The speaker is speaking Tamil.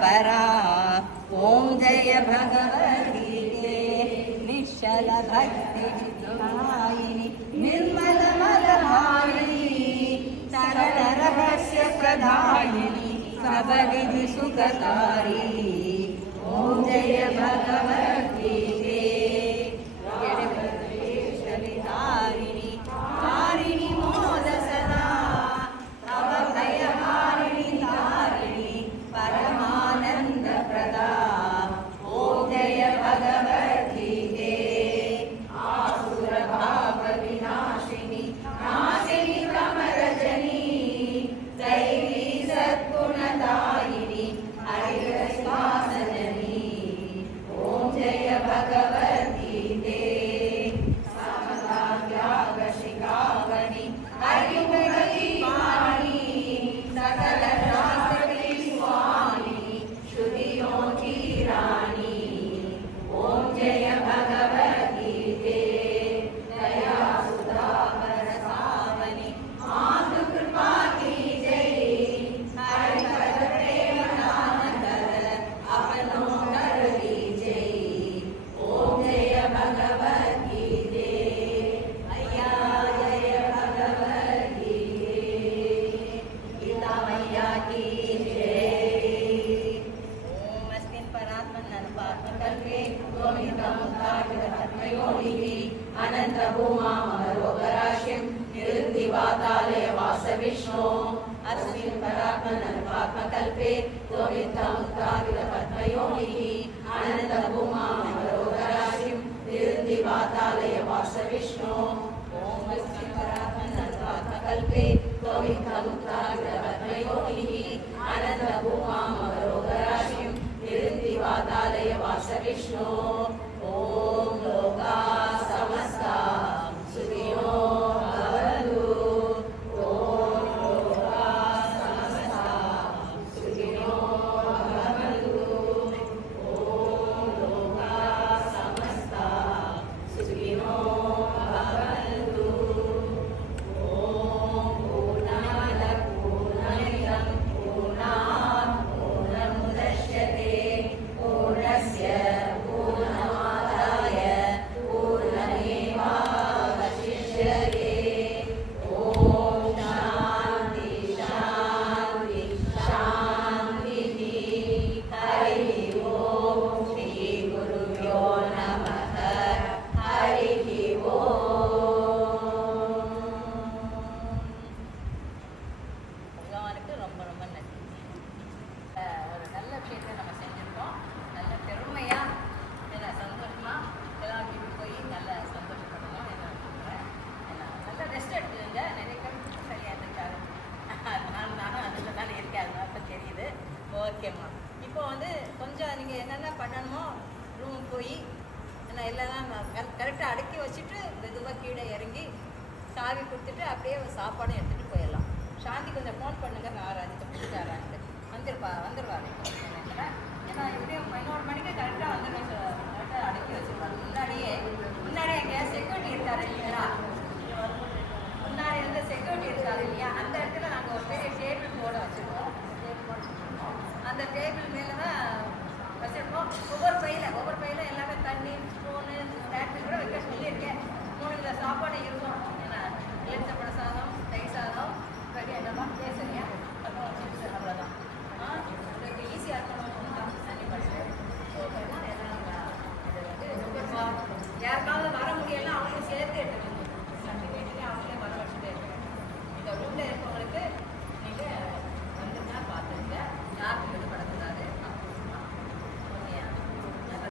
परा। ओम जय भगवद्गीते निश्चल भक्ति चित्तदायिनी निर्मल मदहारिणी सरल रहस्य प्रदायिनी सबविधि सुखकारी। ओम जय भगवद्गीते शरीधारिणी तारिणी मोद सदा तव भयहारिणी तारिणी परमानंद प्रदा। ओम जय भगवद्गीते आसुर भाव विनाशिनी नाशिनी कमरजनी दैवी सद्गुणदायिनी हरिश्वासजनी। ओम जय भगवद्गीते समता त्याग शिखामणि हरिमुखदीवानी सकल शास्त्री स्वामी श्रुतियों की रानी। ओम जय भगवद्गीते दया सुधा बरसावनी मातु कृपा की जय हरि पद प्रेम दान कर अपनों कर लीजय। ओम जय भगवद्गीते मैया जय भगवद्गीते गीता मैया की जय। ओम अस्मिन् परात्मन् अनुपात्मकल्पे गोविन्दमुक्ताभिधर्मयोनिः अनन्तभूमामरोगराशिं निरुद्धिवातालय वासविष्णो। अस्मिन् परात्मन् अनुपात्मकल्पे गोविन्दमुक्ताभिधर्मयोनिः अनन्तभूमामरोगराशिं निरुद्धिवातालय वासविष्णो। ओम अस्मिन् परात्मन् अनुपात्मकल्पे गोविन्दमुक्ताभिधर्मयोनिः अनन्तभूमामरोगराशिं निरुद्धिवातालय वासविष्णो। ओम लोकाः समस्ताः सुखिनो भवन्तु। ओम लोकाः समस्ताः सुखिनो भवन्तु। ओम लोकाः समस्ताः सुखिनो भवन्तु। ओम पूर्णमदः पूर्णमिदं पूर्णात् पूर्णमुदच्यते पूर्णस्य पूर्णमादाय पूर्णमेवावशिष्यते। ओम शान्ति शान्ति शान्तिः। हरिः ओम श्री गुरुभ्यो नमः। हरिः ओम। பகவானுக்கு ரொம்ப ரொம்ப நன்றி. ஒரு நல்ல விஷயத்தை நம்ம செஞ்சுருக்கோம். நல்ல பெருமையாக என்ன சந்தோஷமாக எல்லாம் வீட்டுக்கு போய் நல்ல சந்தோஷப்படணும். என்ன நல்ல ரெஸ்ட் எடுத்துக்கோங்க. நிறைய பேர் சரியாக இருந்துருக்காரு. நானும் அதில் தானே இருக்கேன். அதனால இப்போ தெரியுது. ஓகேம்மா. இப்போ வந்து கொஞ்சம் நீங்கள் என்னென்ன பண்ணணுமோ ரூம் போய் என்ன எல்லாம் கரெக்டாக அடக்கி வச்சுட்டு மெதுவாக கீழே இறங்கி சாவி கொடுத்துட்டு அப்படியே சாப்பாடும் எடுத்துகிட்டு போயிடலாம். சாந்தி கொஞ்சம் ஃபோன் பண்ணுங்க. நான் ராஜித்தை பிடிச்சாரான்ட்டு வந்துடுவாரு. ஏன்னா எப்படியும் 11 மணிக்கு கரெக்டாக வந்துடும். கரெக்டாக அடக்கி வச்சுருவாங்க. முன்னாடியே